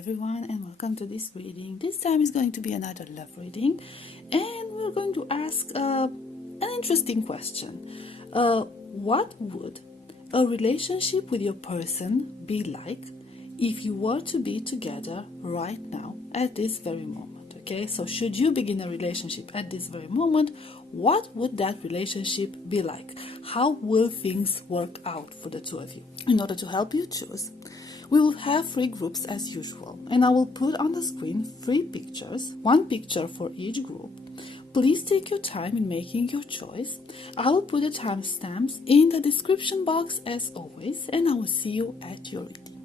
everyone, and welcome to this reading. This time is going to be another love reading, and we're going to ask an interesting question. What would a relationship with your person be like if you were to be together right now at this very moment? Okay, so should you begin a relationship at this very moment, what would that relationship be like? How will things work out for the two of you? In order to help you choose, we will have 3 groups as usual, and I will put on the screen 3 pictures, 1 picture for each group. Please take your time in making your choice. I will put the timestamps in the description box as always, and I will see you at your reading.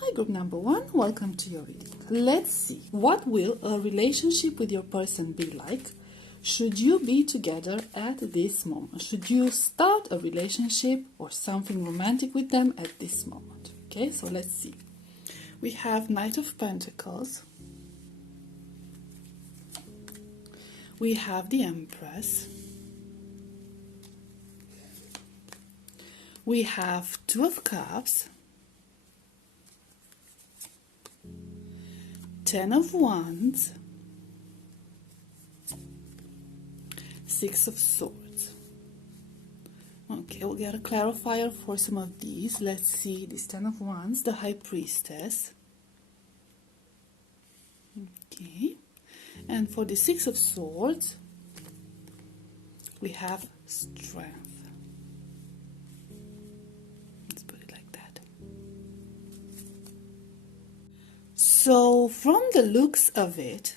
Hi, group number 1, welcome to your reading. Let's see, what will a relationship with your person be like should you be together at this moment? Should you start a relationship or something romantic with them at this moment? Okay, so let's see. We have Knight of Pentacles. We have the Empress. We have 2 of Cups. 10 of Wands, 6 of Swords. Okay, we'll get a clarifier for some of these. Let's see this 10 of Wands, the High Priestess. Okay, and for the 6 of Swords, we have Strength. So from the looks of it,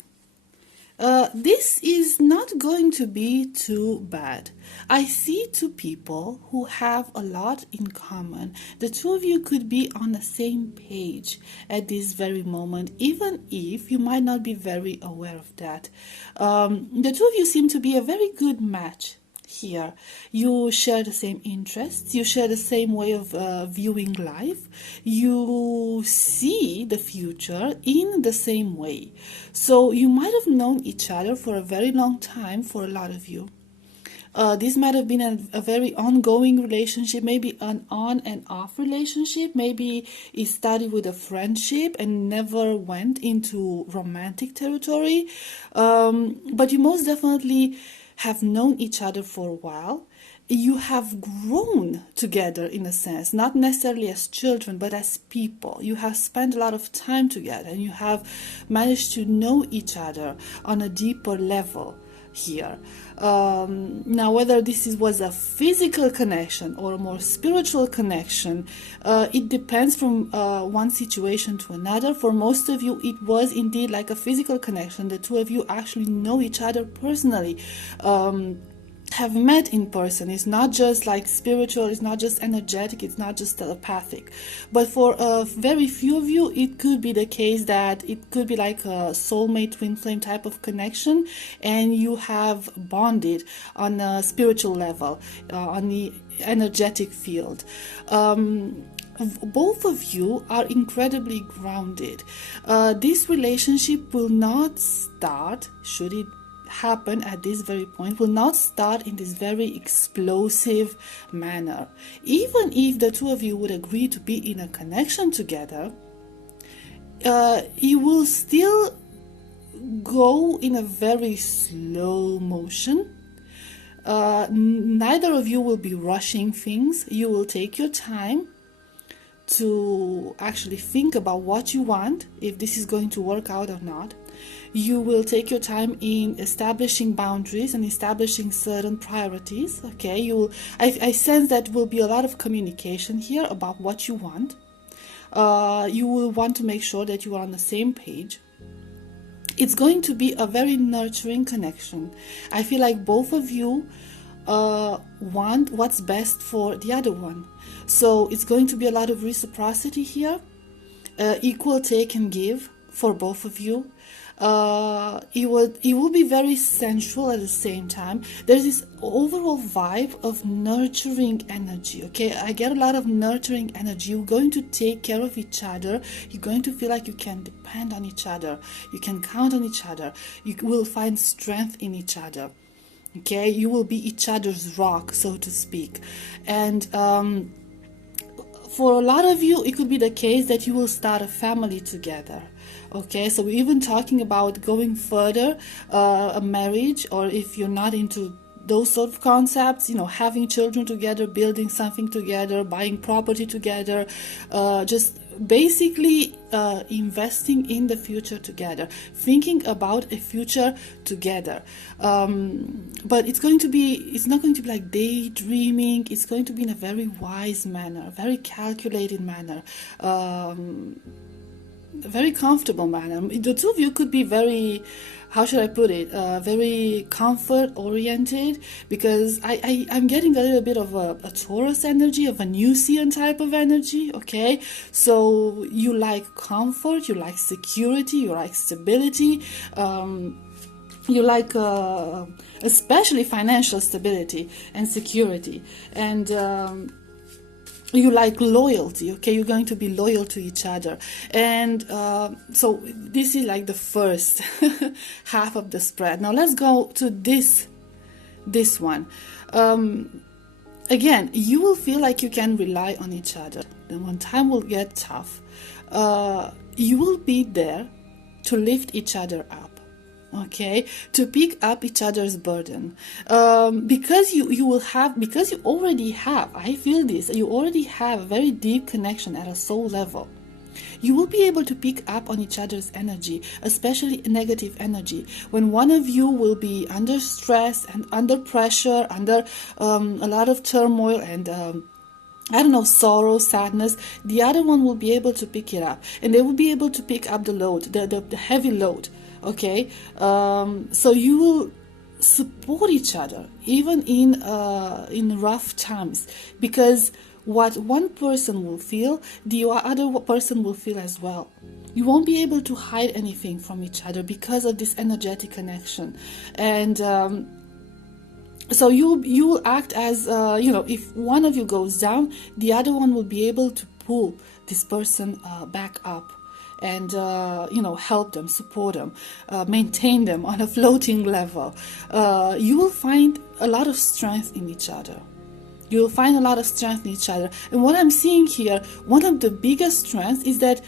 this is not going to be too bad. I see 2 people who have a lot in common. The 2 of you could be on the same page at this very moment, even if you might not be very aware of that. The 2 of you seem to be a very good match here. You share the same interests, you share the same way of viewing life, you see the future in the same way. So you might have known each other for a very long time for a lot of you. This might have been a very ongoing relationship, maybe an on and off relationship. Maybe it started with a friendship and never went into romantic territory. But you most definitely have known each other for a while. You have grown together in a sense, not necessarily as children, but as people. You have spent a lot of time together and you have managed to know each other on a deeper level here. Now, whether this was a physical connection or a more spiritual connection, it depends from one situation to another. For most of you, it was indeed like a physical connection. The 2 of you actually know each other personally, have met in person. It's not just like spiritual, it's not just energetic, it's not just telepathic. But for very few of you, it could be the case that it could be like a soulmate twin flame type of connection, and you have bonded on a spiritual level, on the energetic field. Both of you are incredibly grounded. This relationship will not start, should it happen at this very point, will not start in this very explosive manner. Even if the 2 of you would agree to be in a connection together, you will still go in a very slow motion. Neither of you will be rushing things. You will take your time to actually think about what you want, if this is going to work out or not. You will take your time in establishing boundaries and establishing certain priorities. Okay, I sense that will be a lot of communication here about what you want. You will want to make sure that you are on the same page. It's going to be a very nurturing connection. I feel like both of you want what's best for the other one. So it's going to be a lot of reciprocity here, equal take and give for both of you. It will be very sensual at the same time. There's this overall vibe of nurturing energy. Okay, I get a lot of nurturing energy. You're going to take care of each other. You're going to feel like you can depend on each other. You can count on each other. You will find strength in each other. Okay, you will be each other's rock, so to speak. And for a lot of you, it could be the case that you will start a family together. Okay, so we're even talking about going further, a marriage, or if you're not into those sort of concepts, having children together, building something together, buying property together, just basically investing in the future together, thinking about a future together. But it's not going to be like daydreaming. It's going to be in a very wise manner, very calculated manner, a very comfortable manner. The two of you could be very, how should I put it, very comfort oriented, because I'm getting a little bit of a Taurus energy, of a Venusian type of energy. Okay, so you like comfort, you like security, you like stability, you like especially financial stability and security, and you like loyalty. Okay, you're going to be loyal to each other. And so this is like the first half of the spread. Now let's go to this one. Again, you will feel like you can rely on each other. Then when time will get tough, you will be there to lift each other up. Okay, to pick up each other's burden, because you already have, I feel this, you already have a very deep connection at a soul level. You will be able to pick up on each other's energy, especially negative energy. When one of you will be under stress and under pressure, under a lot of turmoil and sorrow, sadness, the other one will be able to pick it up, and they will be able to pick up the load, the heavy load. Okay, so you will support each other even in rough times, because what one person will feel, the other person will feel as well. You won't be able to hide anything from each other because of this energetic connection, and so you will act as if one of you goes down, the other one will be able to pull this person back up. And help them, support them, maintain them on a floating level. You will find a lot of strength in each other. You will find a lot of strength in each other. And what I'm seeing here, one of the biggest strengths is that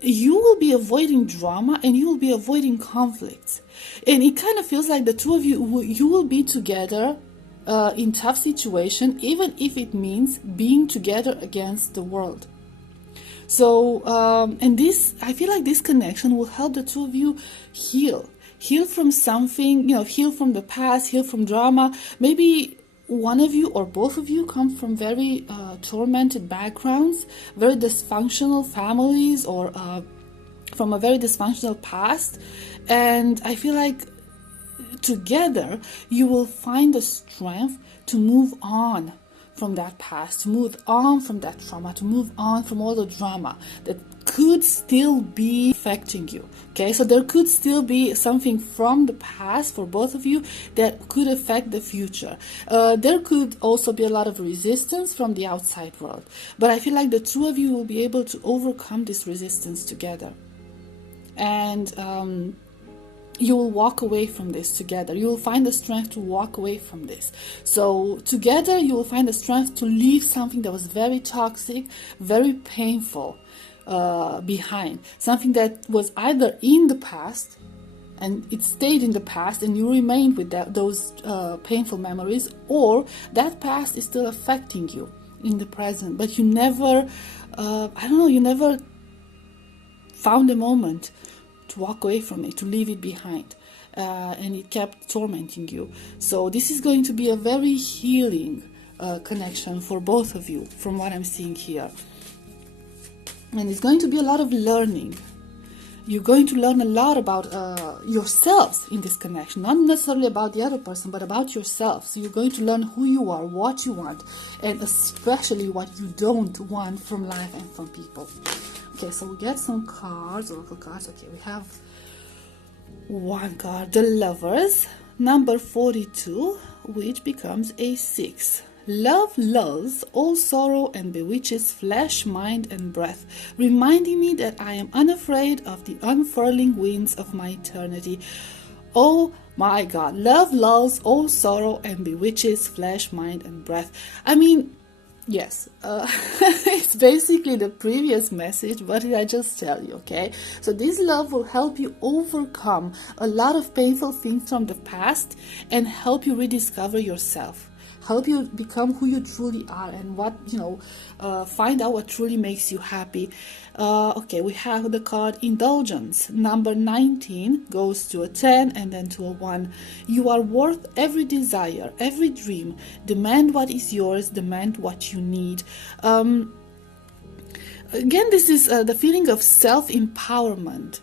you will be avoiding drama and you will be avoiding conflicts. And it kind of feels like the two of you will be together in tough situation, even if it means being together against the world. So, and this, I feel like this connection will help the two of you heal from something, heal from the past, heal from drama. Maybe one of you or both of you come from very tormented backgrounds, very dysfunctional families, or from a very dysfunctional past. And I feel like together you will find the strength to move on from that past, to move on from that trauma, to move on from all the drama that could still be affecting you. Okay, so there could still be something from the past for both of you that could affect the future. There could also be a lot of resistance from the outside world, but I feel like the two of you will be able to overcome this resistance together, and you will walk away from this together. You will find the strength to walk away from this. So together you will find the strength to leave something that was very toxic, very painful behind. Something that was either in the past and it stayed in the past and you remained with those painful memories, or that past is still affecting you in the present, but you never, you never found a moment to walk away from it, to leave it behind, and it kept tormenting you. So this is going to be a very healing connection for both of you, from what I'm seeing here. And it's going to be a lot of learning. You're going to learn a lot about yourselves in this connection, not necessarily about the other person, but about yourself. So you're going to learn who you are, what you want, and especially what you don't want from life and from people. Okay, so we get some cards, oracle cards. Okay, we have one card, the Lovers, number 42, which becomes a 6. Love lulls all sorrow and bewitches flesh, mind, and breath, reminding me that I am unafraid of the unfurling winds of my eternity. Oh my God, love lulls all sorrow and bewitches flesh, mind, and breath. I mean, yes, it's basically the previous message. What did I just tell you, okay? So this love will help you overcome a lot of painful things from the past and help you rediscover yourself. Help you become who you truly are and what, find out what truly makes you happy. Okay, we have the card Indulgence. Number 19 goes to a 10 and then to a 1. You are worth every desire, every dream. Demand what is yours, demand what you need. Again, this is the feeling of self-empowerment.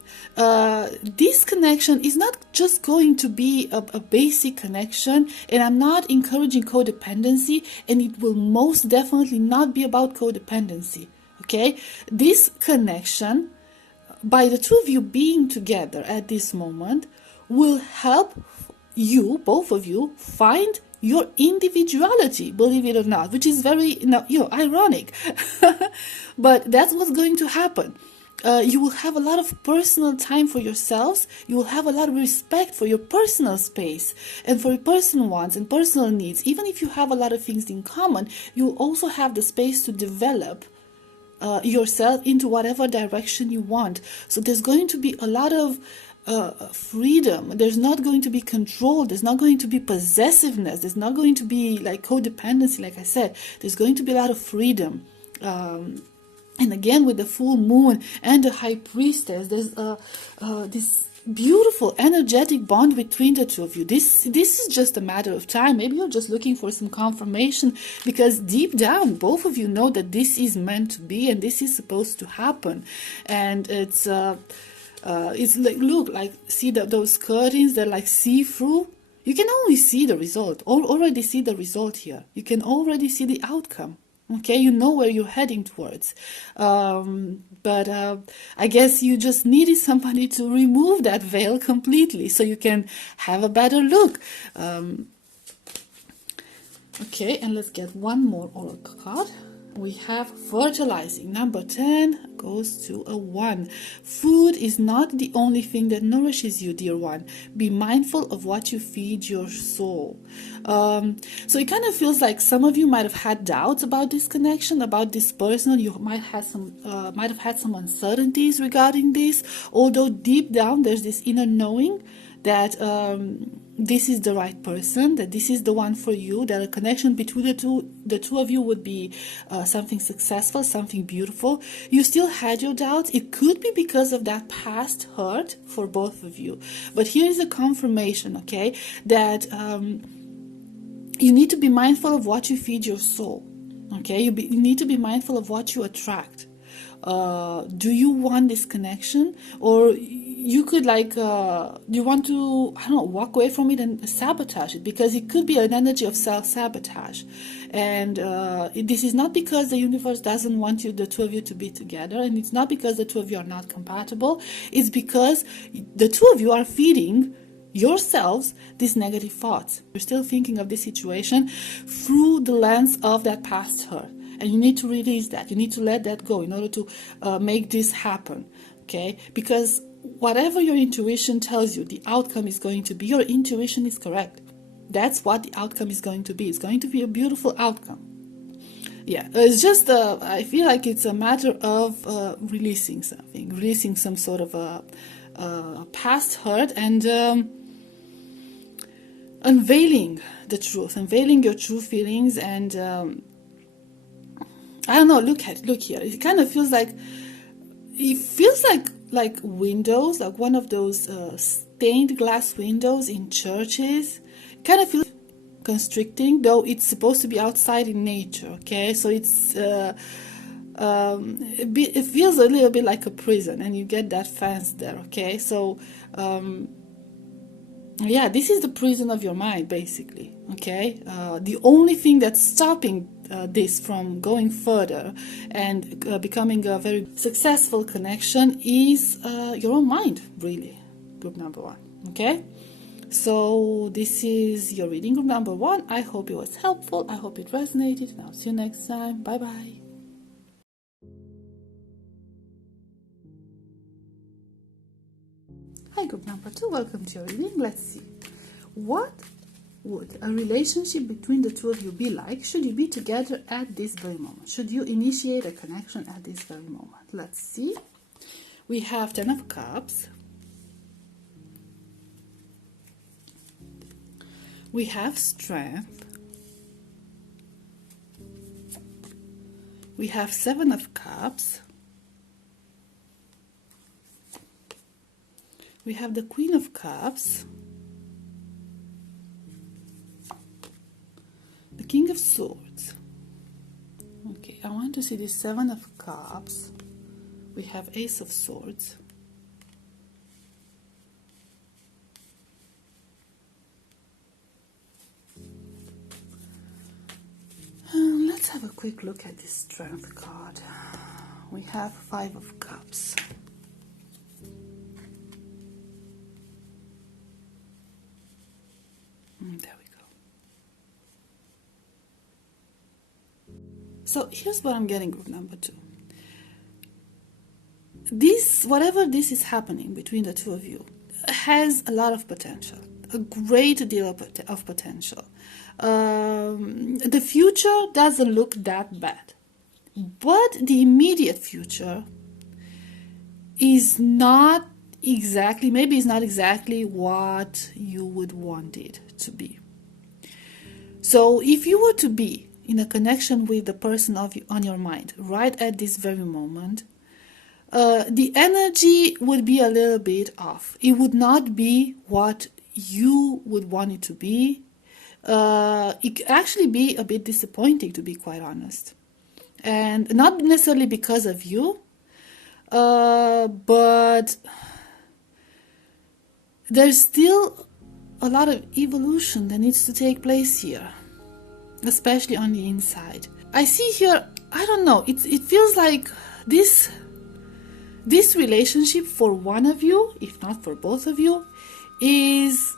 This connection is not just going to be a basic connection, and I'm not encouraging codependency, and it will most definitely not be about codependency. Okay? This connection, by the two of you being together at this moment, will help you, both of you, find your individuality, believe it or not, which is very ironic. But that's what's going to happen. You will have a lot of personal time for yourselves. You will have a lot of respect for your personal space and for your personal wants and personal needs. Even if you have a lot of things in common, you will also have the space to develop yourself into whatever direction you want. So there's going to be a lot of freedom. There's not going to be control. There's not going to be possessiveness. There's not going to be like codependency, like I said. There's going to be a lot of freedom. And again, with the full moon and the high priestess, there's this beautiful energetic bond between the two of you. This is just a matter of time. Maybe you're just looking for some confirmation, because deep down both of you know that this is meant to be and this is supposed to happen. And it's like, look, like, see those curtains, they're like see-through. You can only see the result, already see the result here. You can already see the outcome. Okay, you know where you're heading towards. But I guess you just needed somebody to remove that veil completely so you can have a better look. Okay, and let's get one more oracle card. We have fertilizing. Number 10 goes to a 1. Food is not the only thing that nourishes you, dear one. Be mindful of what you feed your soul. So it kind of feels like some of you might have had doubts about this connection, about this person. You might have had some uncertainties regarding this, although deep down there's this inner knowing that this is the right person, that this is the one for you, that a connection between the two of you would be something successful, something beautiful. You still had your doubts. It could be because of that past hurt for both of you. But here is a confirmation, okay, that you need to be mindful of what you feed your soul, okay? You need to be mindful of what you attract. Do you want this connection, or you could you want to, I don't know, walk away from it and sabotage it, because it could be an energy of self-sabotage. And this is not because the universe doesn't want the two of you to be together, and it's not because the two of you are not compatible. It's because the two of you are feeding yourselves these negative thoughts. You're still thinking of this situation through the lens of that past hurt. And you need to release that. You need to let that go in order to make this happen, okay? Because whatever your intuition tells you the outcome is going to be, your intuition is correct. That's what the outcome is going to be. It's going to be a beautiful outcome. Yeah, it's just, I feel like it's a matter of releasing something, releasing some sort of a past hurt, and unveiling the truth, unveiling your true feelings. And I don't know, look here. It kind of feels like, windows, like one of those stained glass windows in churches. It kind of feels constricting, though it's supposed to be outside in nature, okay? So it's it feels a little bit like a prison, and you get that fence there. Okay, so yeah, this is the prison of your mind, basically. Okay, the only thing that's stopping this from going further and becoming a very successful connection is your own mind, really. Group number 1. Okay, so this is your reading, group number 1. I hope it was helpful. I hope it resonated, and I'll see you next time. Bye bye. Hi, group number 2. Welcome to your reading. Let's see. What would a relationship between the two of you be like should you be together at this very moment? Should you initiate a connection at this very moment? Let's see. We have 10 of Cups. We have Strength. We have 7 of Cups. We have the Queen of Cups. The King of Swords. Okay, I want to see the 7 of Cups. We have Ace of Swords. Let's have a quick look at this Strength card. We have 5 of Cups. There we go. So here's what I'm getting, group number 2. Whatever this is happening between the two of you, has a lot of potential, a great deal of potential. The future doesn't look that bad, but the immediate future is not exactly, maybe it's not exactly what you would want it to be. So if you were to be in a connection with the person on your mind right at this very moment, the energy would be a little bit off. It would not be what you would want it to be. It could actually be a bit disappointing, to be quite honest. And not necessarily because of you, but there's still a lot of evolution that needs to take place here, especially on the inside. I see here, I don't know, it feels like this relationship for one of you, if not for both of you, is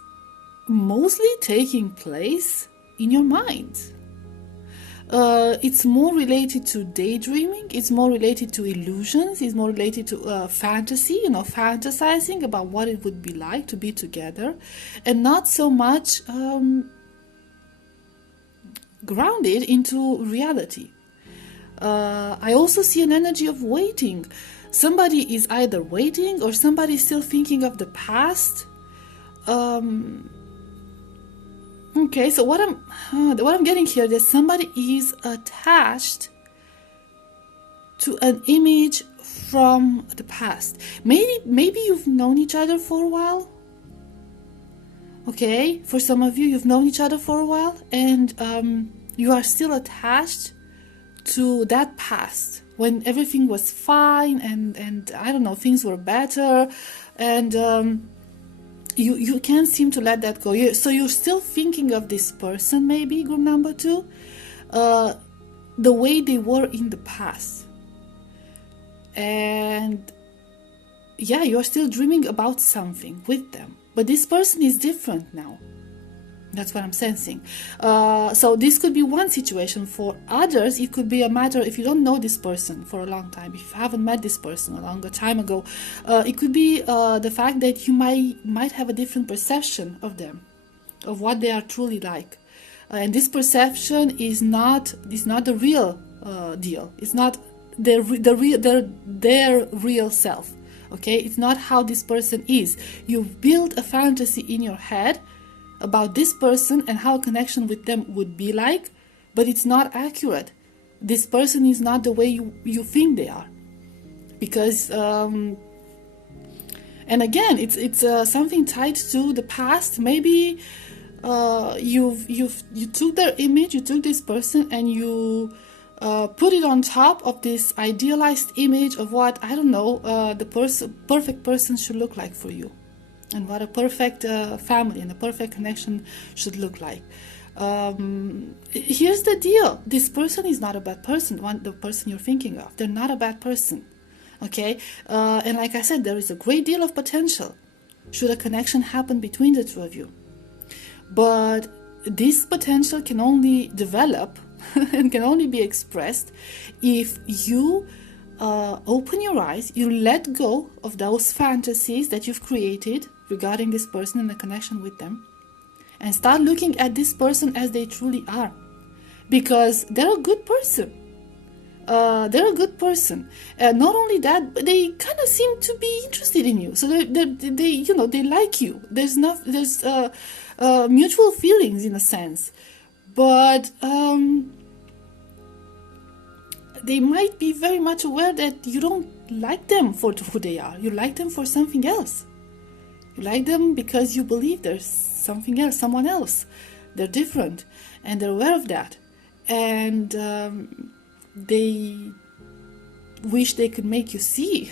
mostly taking place in your mind. It's more related to daydreaming, it's more related to illusions, it's more related to fantasy, fantasizing about what it would be like to be together, and not so much grounded into reality. I also see an energy of waiting. Somebody is either waiting or somebody is still thinking of the past. Okay, so what I'm getting here, that somebody is attached to an image from the past. Maybe you've known each other for a while. Okay, for some of you, you've known each other for a while, and you are still attached to that past when everything was fine and I don't know, things were better, and you can't seem to let that go. So you're still thinking of this person, maybe, group number 2, the way they were in the past. And yeah, you're still dreaming about something with them. But this person is different now. That's what I'm sensing. So this could be one situation. For others, it could be a matter, if you don't know this person for a long time, if you haven't met this person a longer time ago, it could be the fact that you might have a different perception of them, of what they are truly like. And this perception is not the real deal. It's not their real self. Okay, it's not how this person is. You've built a fantasy in your head about this person and how a connection with them would be like, but it's not accurate. This person is not the way you think they are, because and again, it's something tied to the past. Maybe you took their image, you took this person, and you put it on top of this idealized image of what, I don't know, the perfect person should look like for you, and what a perfect family and a perfect connection should look like. Here's the deal. This person is not a bad person, the person you're thinking of. They're not a bad person. Okay? And like I said, there is a great deal of potential should a connection happen between the two of you. But this potential can only develop and can only be expressed if you open your eyes, you let go of those fantasies that you've created regarding this person and the connection with them, and start looking at this person as they truly are, because they're a good person. They're a good person. Not only that, but they kind of seem to be interested in you. So they like you. There's mutual feelings in a sense, but they might be very much aware that you don't like them for who they are. You like them for something else. You like them because you believe there's something else, someone else. They're different, and they're aware of that. And they wish they could make you see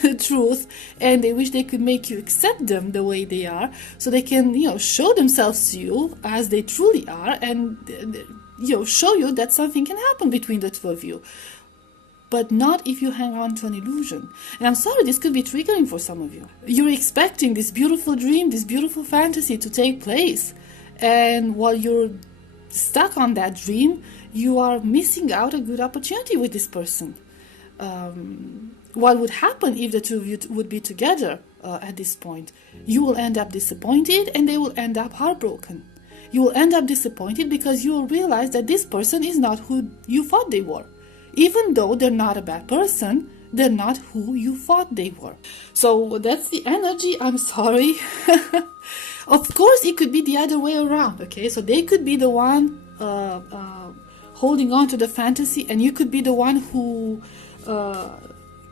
the truth, and they wish they could make you accept them the way they are, so they can, show themselves to you as they truly are, and show you that something can happen between the two of you. But not if you hang on to an illusion. And I'm sorry, this could be triggering for some of you. You're expecting this beautiful dream, this beautiful fantasy to take place, and while you're stuck on that dream, you are missing out a good opportunity with this person. What would happen if the two of you would be together at this point? You will end up disappointed, and they will end up heartbroken. You will end up disappointed because you will realize that this person is not who you thought they were. Even though they're not a bad person, they're not who you thought they were. So that's the energy. I'm sorry. Of course, it could be the other way around, okay? So they could be the one holding on to the fantasy, and you could be the one who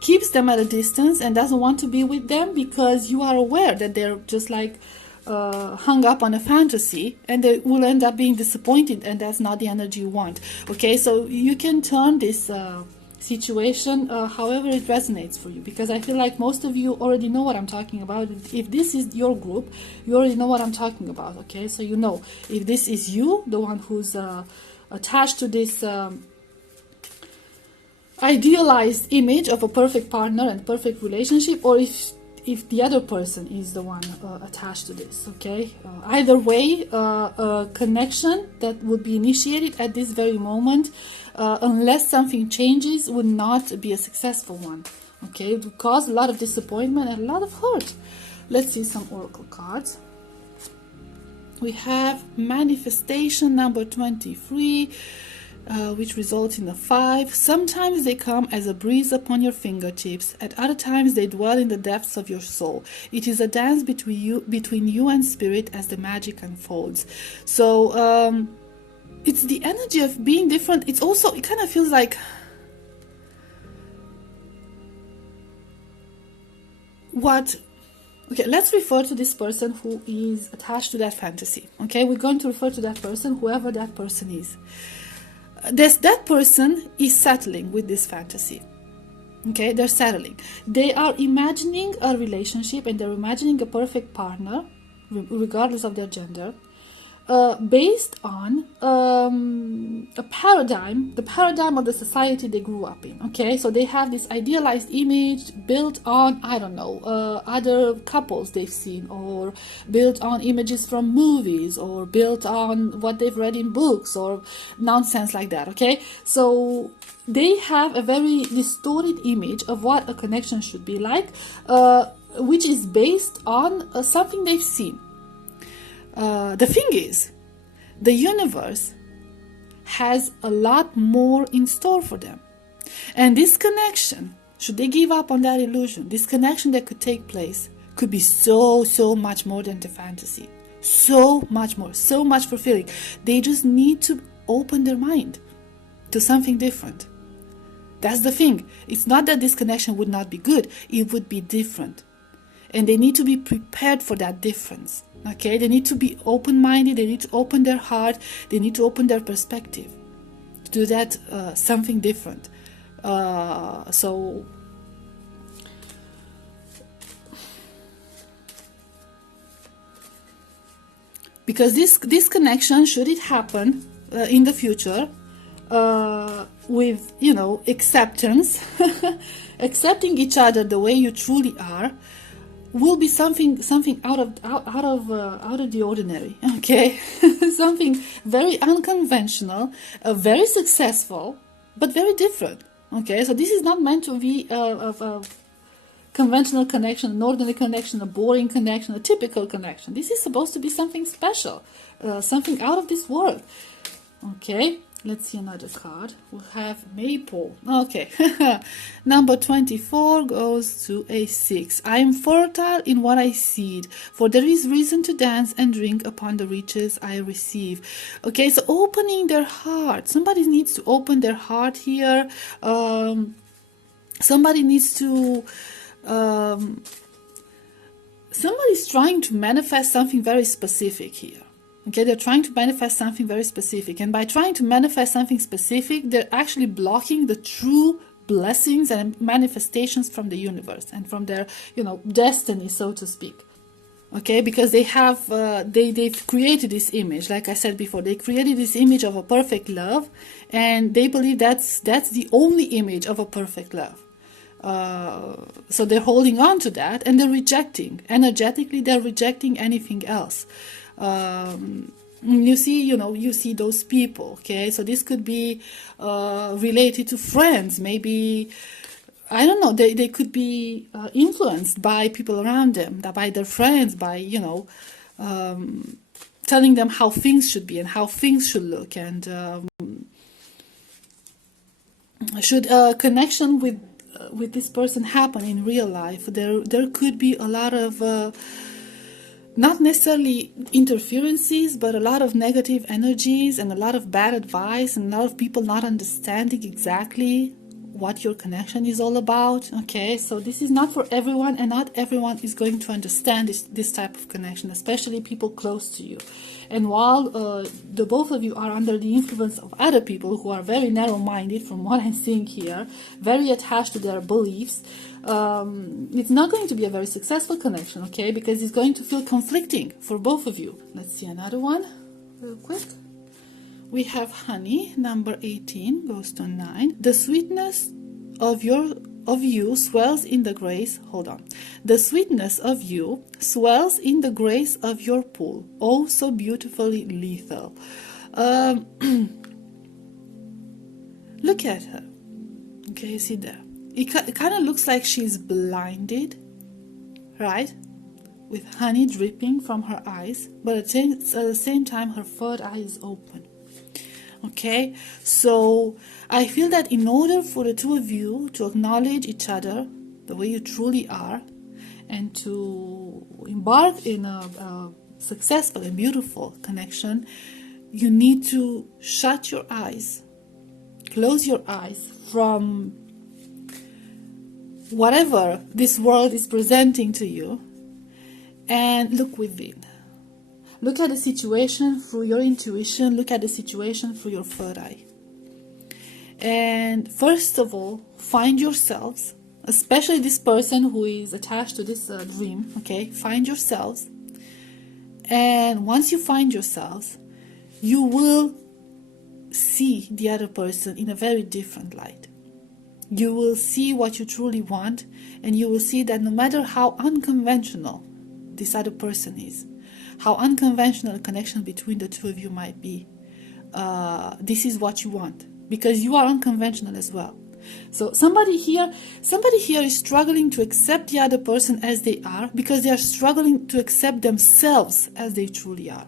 keeps them at a distance and doesn't want to be with them because you are aware that they're just like hung up on a fantasy, and they will end up being disappointed, and that's not the energy you want. Okay, so you can turn this situation however it resonates for you, because I feel like most of you already know what I'm talking about. If this is your group, you already know what I'm talking about. Okay, so you know if this is you, the one who's attached to this idealized image of a perfect partner and perfect relationship, or if the other person is the one attached to this. Okay, either way, a connection that would be initiated at this very moment, unless something changes, would not be a successful one. Okay, it would cause a lot of disappointment and a lot of hurt. Let's see some oracle cards. We have manifestation number 23, which results in a 5. Sometimes they come as a breeze upon your fingertips. At other times they dwell in the depths of your soul. It is a dance between you and spirit as the magic unfolds. So it's the energy of being different. It's also, it kind of feels like okay, let's refer to this person who is attached to that fantasy. Okay, we're going to refer to that person, whoever that person is. That person is settling with this fantasy. Okay, they're settling. They are imagining a relationship, and they're imagining a perfect partner, regardless of their gender, based on a paradigm, the paradigm of the society they grew up in. Okay, so they have this idealized image built on, I don't know, other couples they've seen, or built on images from movies, or built on what they've read in books, or nonsense like that. Okay, so they have a very distorted image of what a connection should be like, which is based on something they've seen. The thing is, the universe has a lot more in store for them. And this connection, should they give up on that illusion, this connection that could take place could be so much more than the fantasy. So much more, so much fulfilling. They just need to open their mind to something different. That's the thing. It's not that this connection would not be good, it would be different. And they need to be prepared for that difference. Okay, they need to be open-minded, they need to open their heart, they need to open their perspective do that something different. So because this connection, should it happen in the future, with, you know, acceptance, accepting each other the way you truly are, will be something out of the ordinary. Okay, something very unconventional, very successful, but very different. Okay, so this is not meant to be a conventional connection, an ordinary connection, a boring connection, a typical connection. This is supposed to be something special, something out of this world. Okay, let's see another card. We'll have Maple. Okay, number 24 goes to a 6. I am fertile in what I seed, for there is reason to dance and drink upon the riches I receive. Okay, so opening their heart. Somebody needs to open their heart here. Somebody needs to... somebody's trying to manifest something very specific here. Okay, they're trying to manifest something very specific, and by trying to manifest something specific, they're actually blocking the true blessings and manifestations from the universe and from their, you know, destiny, so to speak. Okay, because they have they've created this image, like I said before. They created this image of a perfect love, and they believe that's the only image of a perfect love. So they're holding on to that, and they're rejecting, energetically, they're rejecting anything else. You see those people. Okay, so this could be related to friends. Maybe, I don't know, they could be influenced by people around them, by their friends, by, you know, telling them how things should be and how things should look, and should a connection with this person happen in real life, there could be a lot of not necessarily interferences, but a lot of negative energies and a lot of bad advice and a lot of people not understanding exactly what your connection is all about. Okay, so this is not for everyone, and not everyone is going to understand this type of connection, especially people close to you. And while the both of you are under the influence of other people who are very narrow-minded, from what I'm seeing here, very attached to their beliefs, it's not going to be a very successful connection, okay, because it's going to feel conflicting for both of you. Let's see another one real quick. We have Honey, number 18, goes to 9. The sweetness of you swells in the grace. Hold on. The sweetness of you swells in the grace of your pool. Oh, so beautifully lethal. Look at her. Okay, you see there. It kind of looks like she's blinded, right? With honey dripping from her eyes, but at the same time, her third eye is open. Okay, so I feel that in order for the two of you to acknowledge each other the way you truly are, and to embark in a successful and beautiful connection, you need to shut your eyes, close your eyes from whatever this world is presenting to you, and look within. Look at the situation through your intuition. Look at the situation through your third eye. And first of all, find yourselves, especially this person who is attached to this dream, okay? Find yourselves. And once you find yourselves, you will see the other person in a very different light. You will see what you truly want, and you will see that no matter how unconventional this other person is, how unconventional a connection between the two of you might be, this is what you want, because you are unconventional as well. So somebody here is struggling to accept the other person as they are, because they are struggling to accept themselves as they truly are.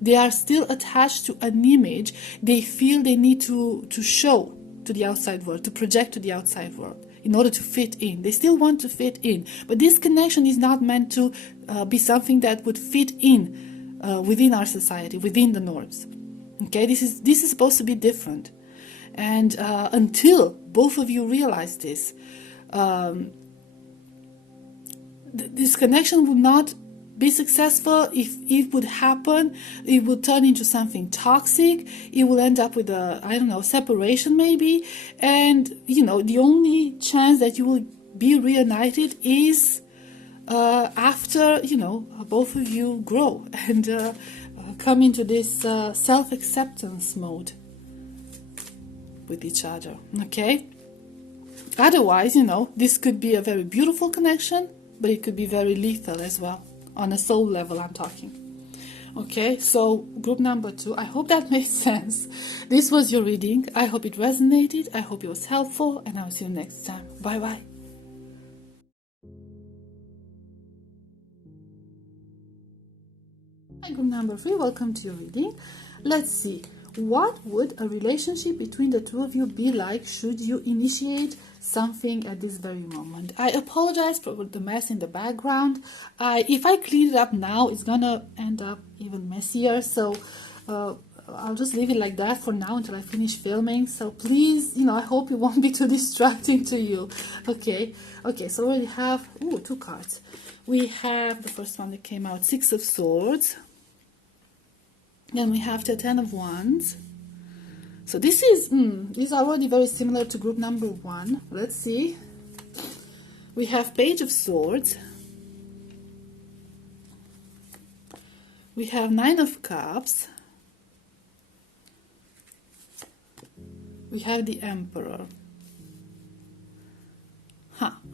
They are still attached to an image they feel they need to show to the outside world, to project to the outside world in order to fit in. They still want to fit in, but this connection is not meant to be something that would fit in within our society, within the norms. Okay, this is supposed to be different, and until both of you realize this, this connection will not be successful. If it would happen, it would turn into something toxic. It will end up with a, I don't know, separation maybe. And, you know, the only chance that you will be reunited is after, you know, both of you grow and come into this self-acceptance mode with each other, okay? Otherwise, you know, this could be a very beautiful connection, but it could be very lethal as well, on a soul level I'm talking. Okay, so group number 2, I hope that made sense. This was your reading. I hope it resonated. I hope it was helpful, and I'll see you next time. Bye-bye. Hi, group number 3, welcome to your reading. Let's see. What would a relationship between the two of you be like should you initiate something at this very moment? I apologize for the mess in the background. If I clean it up now, it's gonna end up even messier. So I'll just leave it like that for now until I finish filming. So please, you know, I hope it won't be too distracting to you. Okay, so we already have 2 cards. We have the first one that came out, 6 of Swords. Then we have the 10 of Wands. So this is already very similar to group number 1. Let's see. We have Page of Swords. We have 9 of Cups. We have the Emperor.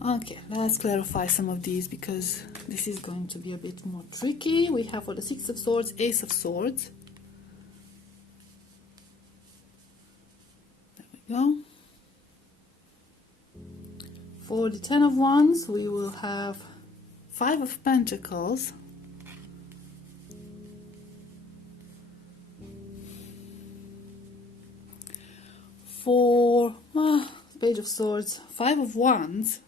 Okay, let's clarify some of these because this is going to be a bit more tricky. We have for the 6 of Swords, Ace of Swords. Go. For the 10 of Wands, we will have 5 of Pentacles. For Page of Swords, 5 of Wands.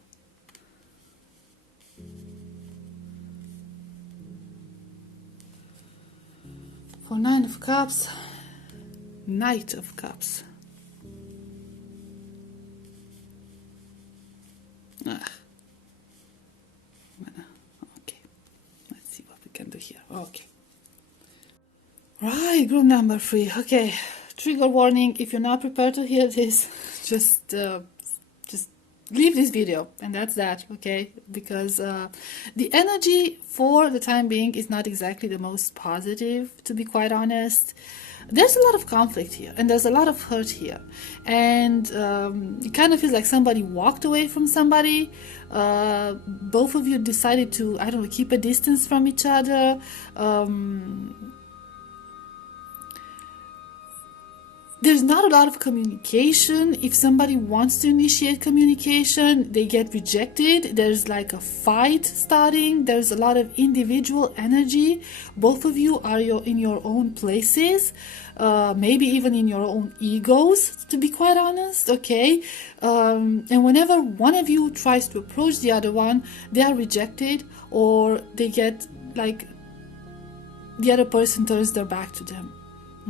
For 9 of Cups, Knight of Cups. Okay, let's see what we can do here. Okay, right, group number 3. Okay, trigger warning: if you're not prepared to hear this, just leave this video, and that's that. Okay, because the energy for the time being is not exactly the most positive, to be quite honest. There's a lot of conflict here, and there's a lot of hurt here, and it kind of feels like somebody walked away from somebody. Both of you decided to, I don't know, keep a distance from each other. There's not a lot of communication. If somebody wants to initiate communication, they get rejected. There's like a fight starting. There's a lot of individual energy. Both of you are in your own places, maybe even in your own egos, to be quite honest, okay? And whenever one of you tries to approach the other one, they are rejected, or they get like the other person turns their back to them.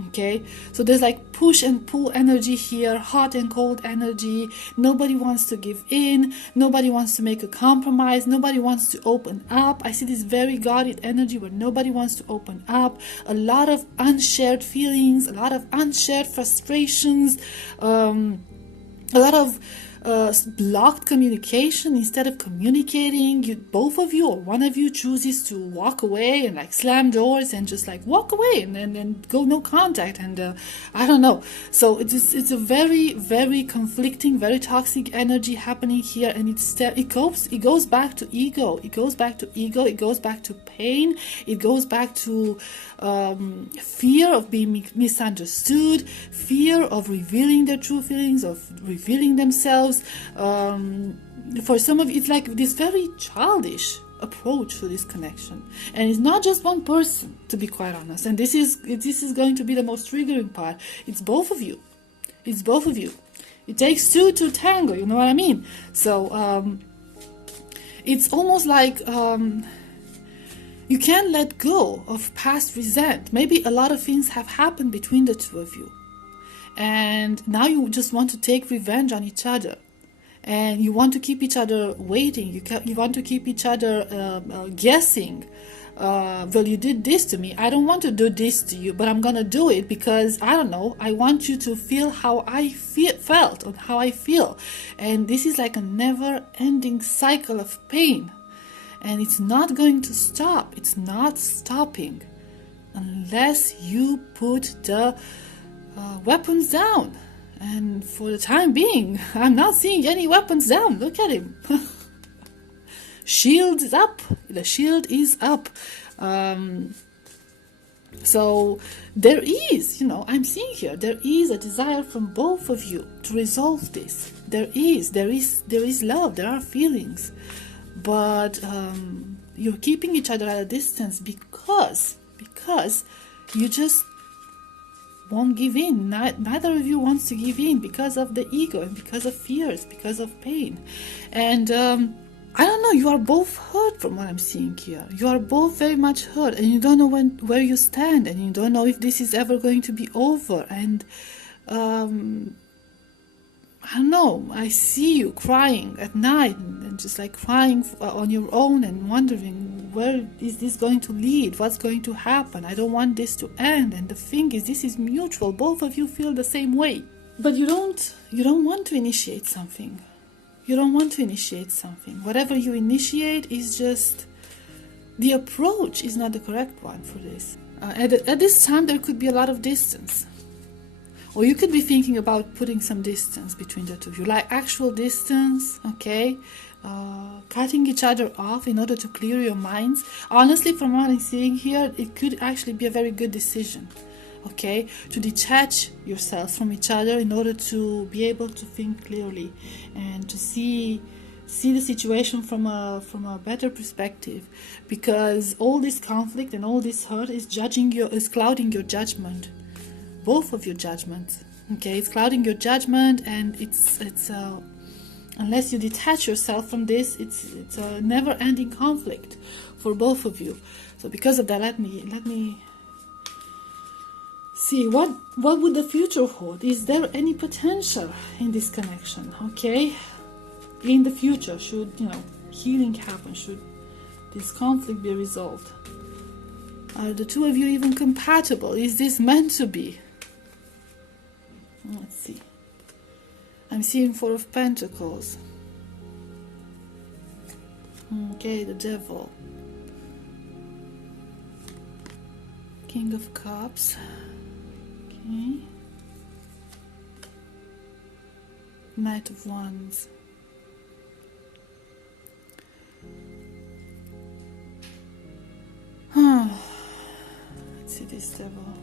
Okay, so there's like push and pull energy here, hot and cold energy. Nobody wants to give in, nobody wants to make a compromise, nobody wants to open up. I see this very guarded energy where nobody wants to open up. A lot of unshared feelings, a lot of unshared frustrations, a lot of blocked communication. Instead of communicating, both of you or one of you chooses to walk away and like slam doors and just like walk away and go no contact, and I don't know. So it's a very, very conflicting, very toxic energy happening here, and it goes back to ego, it goes back to pain, it goes back to fear of being misunderstood, fear of revealing their true feelings, of revealing themselves. For some of you, it's like this very childish approach to this connection, and it's not just one person, to be quite honest. And this is going to be the most triggering part. It's both of you. It takes two to tango, you know what I mean? So it's almost like you can't let go of past resent. Maybe a lot of things have happened between the two of you, and now you just want to take revenge on each other, and you want to keep each other waiting. You want to keep each other guessing. well, you did this to me. I don't want to do this to you, but I'm gonna do it because, I don't know, I want you to feel how I felt or how I feel. And this is like a never-ending cycle of pain. And it's not going to stop. It's not stopping unless you put the weapons down. And for the time being, I'm not seeing any weapons down. Look at him. Shield is up. The shield is up. So there is, I'm seeing here, there is a desire from both of you to resolve this. There is love. There are feelings. But you're keeping each other at a distance because you just won't give in. Neither of you wants to give in because of the ego and because of fears, because of pain. And I don't know, you are both hurt from what I'm seeing here. You are both very much hurt, and you don't know where you stand, and you don't know if this is ever going to be over. And I don't know, I see you crying at night and just like crying on your own and wondering, where is this going to lead? What's going to happen? I don't want this to end. And the thing is, this is mutual. Both of you feel the same way. But you don't want to initiate something. You don't want to initiate something. Whatever you initiate is just, the approach is not the correct one for this. At this time, there could be a lot of distance. Or you could be thinking about putting some distance between the two of you, like actual distance, okay? Cutting each other off in order to clear your minds. Honestly, from what I'm seeing here, it could actually be a very good decision, okay? To detach yourselves from each other in order to be able to think clearly and to see the situation from a better perspective, because all this conflict and all this hurt is clouding your judgment. Both of your judgments, okay? It's clouding your judgment, and it's unless you detach yourself from this, it's a never-ending conflict for both of you. So because of that, let me see what would the future hold. Is there any potential in this connection? Okay, in the future, should healing happen, should this conflict be resolved? Are the two of you even compatible? Is this meant to be? Let's see. I'm seeing Four of Pentacles. Okay, the Devil. King of Cups. Okay. Knight of Wands. Let's see this Devil.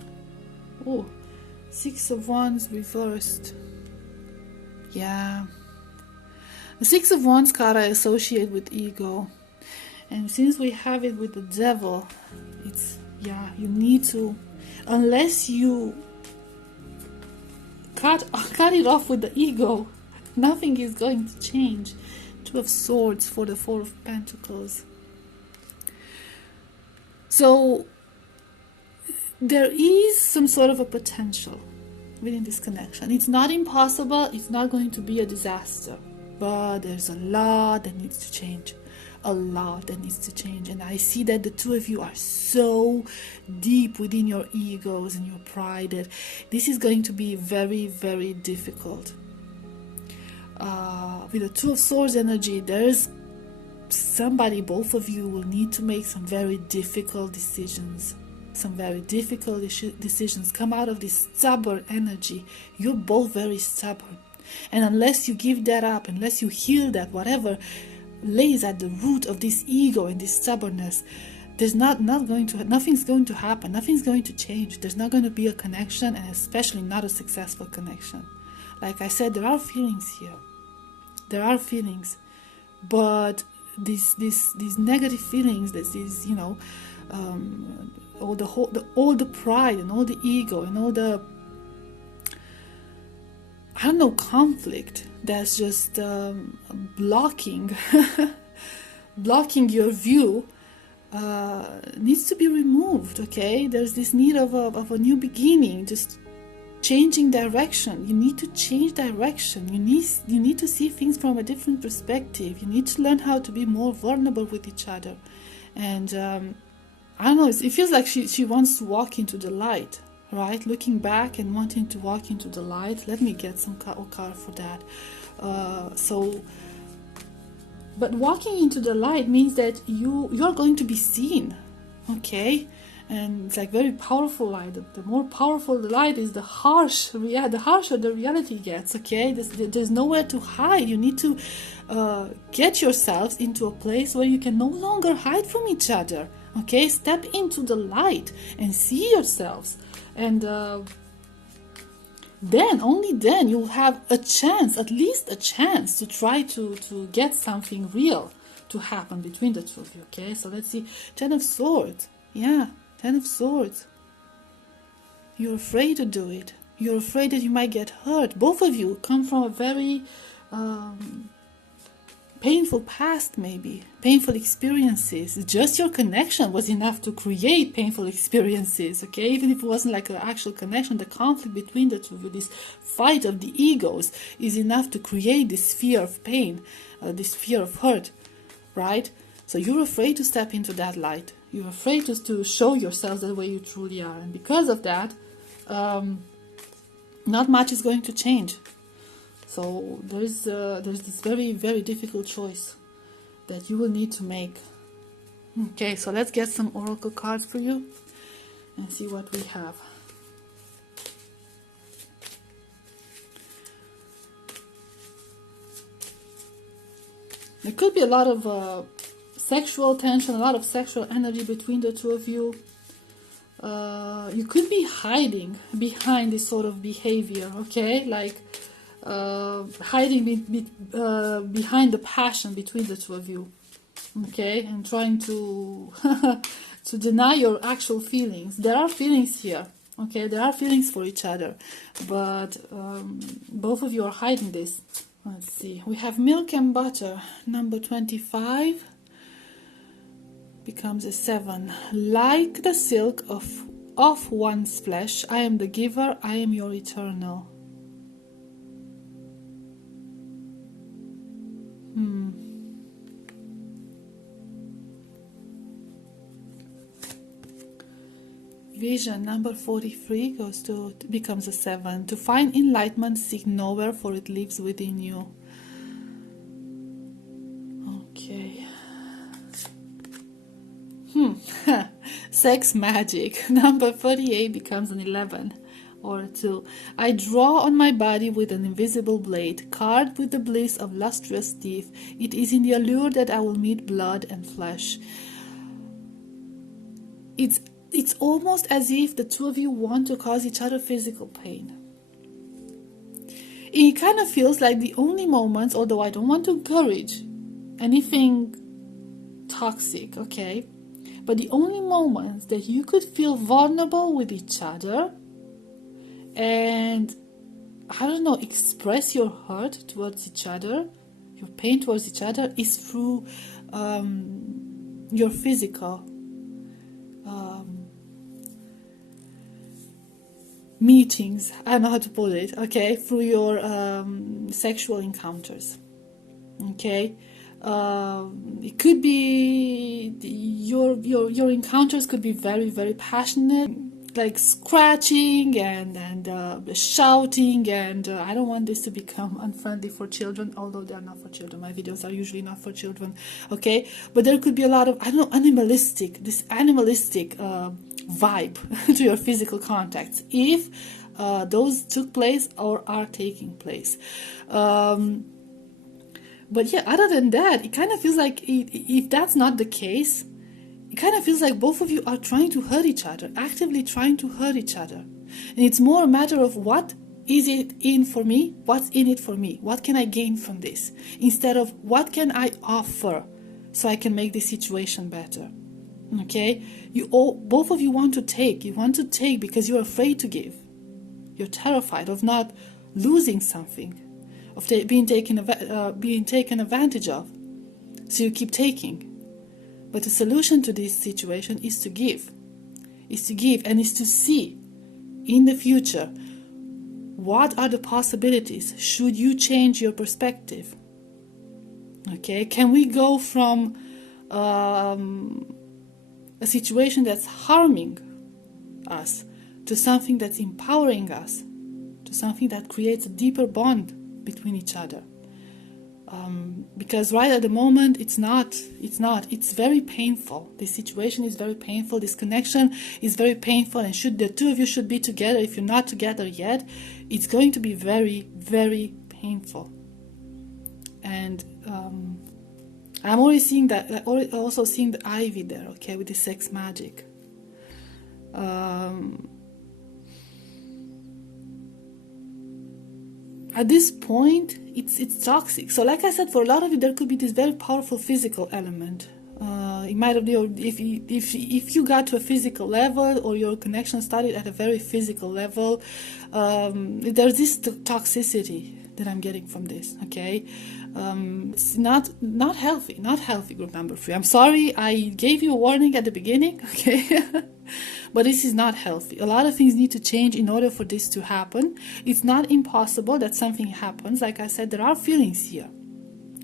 Oh, Six of Wands reversed. Yeah. The Six of Wands card I associate with ego. And since we have it with the Devil, it's, you need to, unless you cut it off with the ego, nothing is going to change. Two of Swords for the Four of Pentacles. So there is some sort of a potential within this connection. It's not impossible. It's not going to be a disaster. But there's a lot that needs to change. A lot that needs to change. And I see that the two of you are so deep within your egos and your pride that this is going to be very, very difficult. With the Two of Swords energy, there's somebody, both of you will need to make some very difficult decisions. Some very difficult decisions come out of this stubborn energy. You're both very stubborn. And unless you give that up, unless you heal that, whatever lays at the root of this ego and this stubbornness, there's nothing's going to happen. Nothing's going to change. There's not going to be a connection, and especially not a successful connection. Like I said, there are feelings here. There are feelings. But these negative feelings, all the pride and all the ego and all the conflict that's just blocking your view needs to be removed. Okay, there's this need of a new beginning, just changing direction. You need to change direction. You need to see things from a different perspective. You need to learn how to be more vulnerable with each other, and I don't know, it feels like she wants to walk into the light, right? Looking back and wanting to walk into the light. Let me get some card for that. But walking into the light means that you're going to be seen, okay? And it's like very powerful light. The more powerful the light is, the harsher the reality gets, okay? There's nowhere to hide. You need to get yourselves into a place where you can no longer hide from each other, okay? Step into the light and see yourselves. And only then you'll have a chance, at least a chance, to try to get something real to happen between the two of you, okay? So let's see, Ten of Swords. Yeah, Ten of Swords. You're afraid to do it. You're afraid that you might get hurt. Both of you come from a very painful past, maybe. Painful experiences. Just your connection was enough to create painful experiences, okay? Even if it wasn't like an actual connection, the conflict between the two of you, this fight of the egos, is enough to create this fear of pain, this fear of hurt, right? So you're afraid to step into that light. You're afraid to show yourselves the way you truly are. And because of that, not much is going to change. So there's this very, very difficult choice that you will need to make. Okay, so let's get some oracle cards for you and see what we have. There could be a lot of sexual tension, a lot of sexual energy between the two of you. You could be hiding behind this sort of behavior, okay? Like hiding behind the passion between the two of you, okay? And trying to to deny your actual feelings. There are feelings here, okay? There are feelings for each other, but both of you are hiding this. Let's see. We have milk and butter, number 25. Becomes a 7. Like the silk of one's flesh, I am the giver, I am your eternal. Vision, number 43, becomes a 7. To find enlightenment, seek nowhere, for it lives within you. Okay. Sex magic, number 38, becomes an 11 or a 2. I draw on my body with an invisible blade, carved with the bliss of lustrous teeth. It is in the allure that I will meet blood and flesh. It's almost as if the two of you want to cause each other physical pain. It kind of feels like the only moments, although I don't want to encourage anything toxic, okay? But the only moments that you could feel vulnerable with each other and, I don't know, express your hurt towards each other, your pain towards each other, is through your physical meetings. I don't know how to put it, okay? Through your sexual encounters, okay? It could be your encounters could be very, very passionate, like scratching and shouting, and I don't want this to become unfriendly for children, although they're not for children. My videos are usually not for children, okay? But there could be a lot of, I don't know, animalistic vibe to your physical contacts, if those took place or are taking place. But yeah, other than that, it kind of feels like if that's not the case, it kind of feels like both of you are trying to hurt each other, actively trying to hurt each other. And it's more a matter of, what is it in for me? What's in it for me? What can I gain from this? Instead of, what can I offer so I can make this situation better? Okay? Both of you want to take. You want to take because you're afraid to give. You're terrified of not losing something, of being taken advantage of. So you keep taking. But the solution to this situation is to give. And is to see in the future, what are the possibilities should you change your perspective. Okay, can we go from a situation that's harming us to something that's empowering us, to something that creates a deeper bond between each other. Because right at the moment, it's very painful. This situation is very painful. This connection is very painful. And the two of you should be together, if you're not together yet, it's going to be very, very painful. And I'm already seeing that, also seeing the ivy there, okay, with the sex magic. At this point, it's toxic. So like I said, for a lot of you, there could be this very powerful physical element. It might have been, if you got to a physical level, or your connection started at a very physical level, there's this toxicity that I'm getting from this, okay? It's not healthy, group number 3. I'm sorry, I gave you a warning at the beginning, okay? But this is not healthy. A lot of things need to change in order for this to happen. It's not impossible that something happens. Like I said, there are feelings here,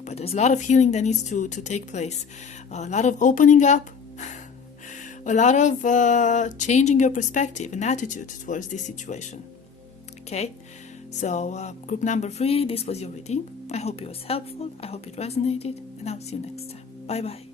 but there's a lot of healing that needs to take place. A lot of opening up, a lot of changing your perspective and attitude towards this situation. Okay? So, group number 3, this was your reading. I hope it was helpful. I hope it resonated, and I'll see you next time. Bye-bye.